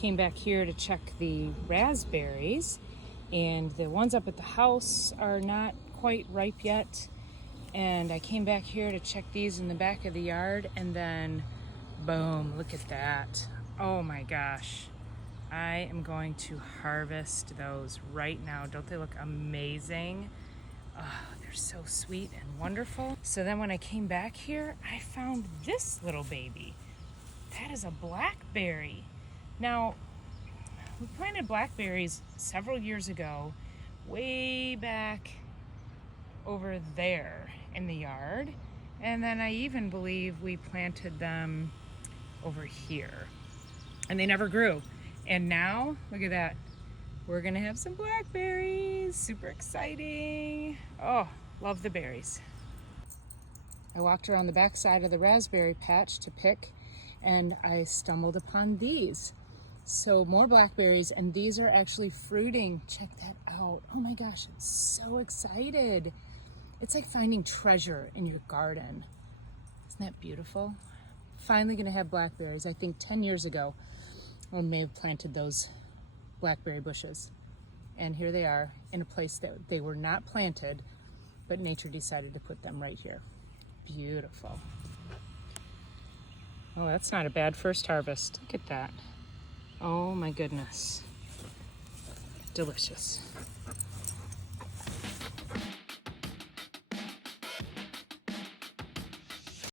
came back here to check the raspberries, and the ones up at the house are not quite ripe yet. And I came back here to check these in the back of the yard, and then boom, look at that. Oh my gosh. I am going to harvest those right now. Don't they look amazing? Oh, they're so sweet and wonderful. So then when I came back here, I found this little baby. That is a blackberry. Now, we planted blackberries several years ago, way back over there in the yard. And then I even believe we planted them over here. And they never grew. And now, look at that. We're gonna have some blackberries. Super exciting. Oh, love the berries. I walked around the back side of the raspberry patch to pick, and I stumbled upon these. So more blackberries, and these are actually fruiting. Check that out. Oh my gosh, I'm so excited. It's like finding treasure in your garden. Isn't that beautiful? Finally gonna have blackberries. I think 10 years ago, I may have planted those blackberry bushes. And here they are in a place that they were not planted, but nature decided to put them right here. Beautiful. Oh, that's not a bad first harvest. Look at that. Oh my goodness. Delicious.